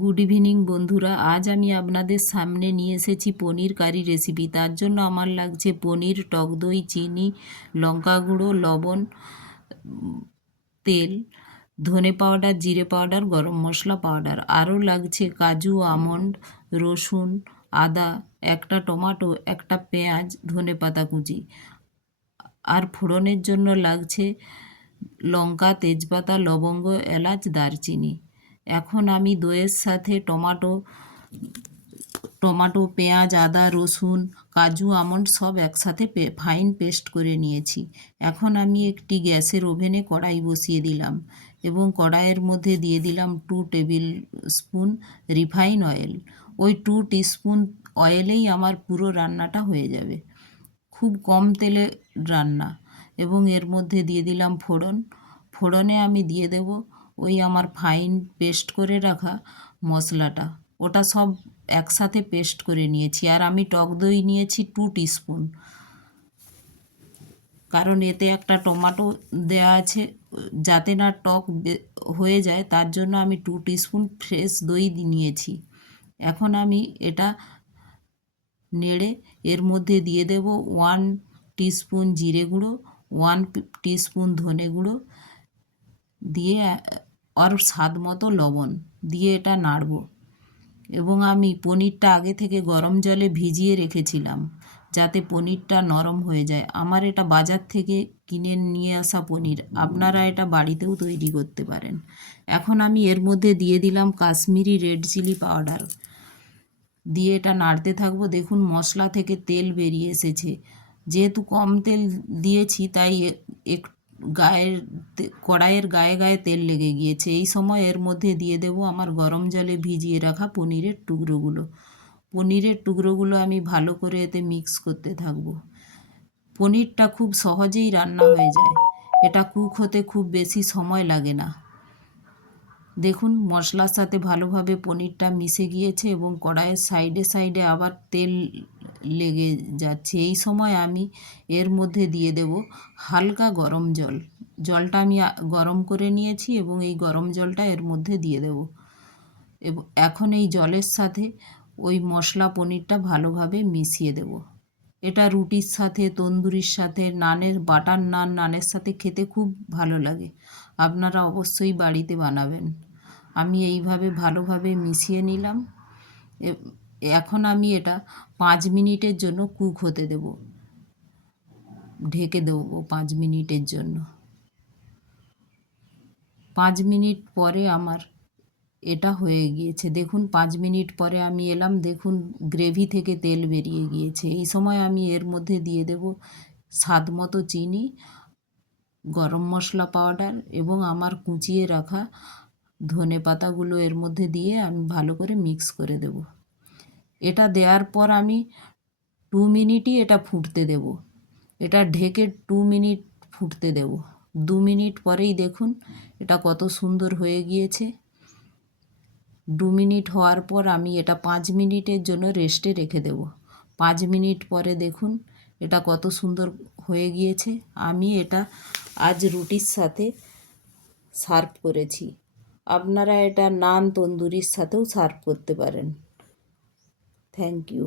Good evening বন্ধুরা, আজ আমি আপনাদের সামনে নিয়ে এসেছি পনির কারি রেসিপি। তার জন্য আমার লাগছে পনির, টক দই, চিনি, লঙ্কা গুঁড়ো, লবণ, তেল, ধনে পাউডার, জিরে পাউডার, গরম মশলা পাউডার। আরও লাগছে কাজু, আমন্ড, রসুন, আদা, একটা টমেটো, একটা পেঁয়াজ, ধনে পাতা কুচি। আর ফোড়নের জন্য লাগছে লঙ্কা, তেজপাতা, লবঙ্গ, এলাচ, দারচিনি। এখন আমি দইয়ের সাথে টমেটো, পেঁয়াজ, আদা, রসুন, কাজু, আমন্ড সব একসাথে ফাইন পেস্ট করে নিয়েছি। এখন আমি একটি গ্যাসের ওভেনে কড়াই বসিয়ে দিলাম এবং কড়াইয়ের মধ্যে দিয়ে দিলাম 2 টেবিল স্পুন রিফাইন অয়েল। ওই 2 টিস্পুন অয়েলেই আমার পুরো রান্নাটা হয়ে যাবে। খুব কম তেলে রান্না। এবং এর মধ্যে দিয়ে দিলাম ফোড়নে আমি দিয়ে দেব ওই আমার ফাইন পেস্ট করে রাখা মশলাটা। ওটা সব একসাথে পেস্ট করে নিয়েছি। আর আমি টক দই নিয়েছি 2 টিস্পুন, কারণ এতে একটা টমেটো দেওয়া আছে, যাতে না টক হয়ে যায় তার জন্য আমি 2 টিস্পুন ফ্রেশ দই নিয়েছি। এখন আমি এটা নেড়ে এর মধ্যে দিয়ে দেব 1 টিস্পুন জিরে গুঁড়ো, 1 টিস্পুন ধনে গুঁড়ো দিয়ে আর স্বাদ মতো লবণ দিয়ে এটা নাড়ব। এবং আমি পনিরটা আগে থেকে গরম জলে ভিজিয়ে রেখেছিলাম যাতে পনিরটা নরম হয়ে যায়। আমার এটা বাজার থেকে কিনে নিয়ে আসা পনির, আপনারা এটা বাড়িতেও তৈরি করতে পারেন। এখন আমি এর মধ্যে দিয়ে দিলাম কাশ্মীরি রেড চিলি পাউডার, দিয়ে এটা নাড়তে থাকবো। দেখুন মশলা থেকে তেল বেরিয়ে এসেছে। যেহেতু কম তেল দিয়েছি তাই কড়াইয়ের গায়ে গায়ে তেল লেগে গিয়েছে। এই সময় এর মধ্যে দিয়ে দেব আমার গরম জলে ভিজিয়ে রাখা পনিরের টুকরোগুলো আমি ভালো করে এতে মিক্স করতে থাকবো। পনিরটা খুব সহজেই রান্না হয়ে যায়, এটা কুক হতে খুব বেশি সময় লাগে না। দেখুন মশলার সাথে ভালোভাবে পনিরটা মিশে গিয়েছে এবং কড়াইয়ের সাইডে সাইডে আবার তেল লেগে যাচ্ছে। এই সময় আমি এর মধ্যে দিয়ে দেব হালকা গরম জল। জলটা আমি গরম করে নিয়েছি এবং এই গরম জলটা এর মধ্যে দিয়ে দেব। এবং এখন এই জলের সাথে ওই মশলা পনিরটা ভালোভাবে মিশিয়ে দেব। এটা রুটির সাথে, তন্দুরির সাথে, বাটার নানের সাথে খেতে খুব ভালো লাগে। আপনারা অবশ্যই বাড়িতে বানাবেন। আমি এইভাবে ভালোভাবে মিশিয়ে নিলাম। এখন আমি এটা 5 মিনিটের জন্য কুক হতে দেব, ঢেকে দেবো 5 মিনিটের জন্য। 5 মিনিট পরে আমার এটা হয়ে গিয়েছে। দেখুন 5 মিনিট পরে আমি এলাম, দেখুন গ্রেভি থেকে তেল বেরিয়ে গিয়েছে। এই সময় আমি এর মধ্যে দিয়ে দেব স্বাদ মতো চিনি, গরম মশলা পাউডার এবং আমার কুচিয়ে রাখা ধনে পাতাগুলো এর মধ্যে দিয়ে আমি ভালো করে মিক্স করে দেব। এটা দেওয়ার পর আমি 2 মিনিটই এটা ফুটতে দেব। এটা ঢেকে 2 মিনিট ফুটতে দেব। 2 মিনিট পরেই দেখুন এটা কত সুন্দর হয়ে গিয়েছে। 2 মিনিট হওয়ার পর আমি এটা 5 মিনিটের জন্য রেস্টে রেখে দেব। 5 মিনিট পরে দেখুন এটা কত সুন্দর হয়ে গিয়েছে। আমি এটা আজ রুটির সাথে সার্ভ করেছি। আপনারা এটা নান, তন্দুরির সাথেও সার্ভ করতে পারেন। Thank you.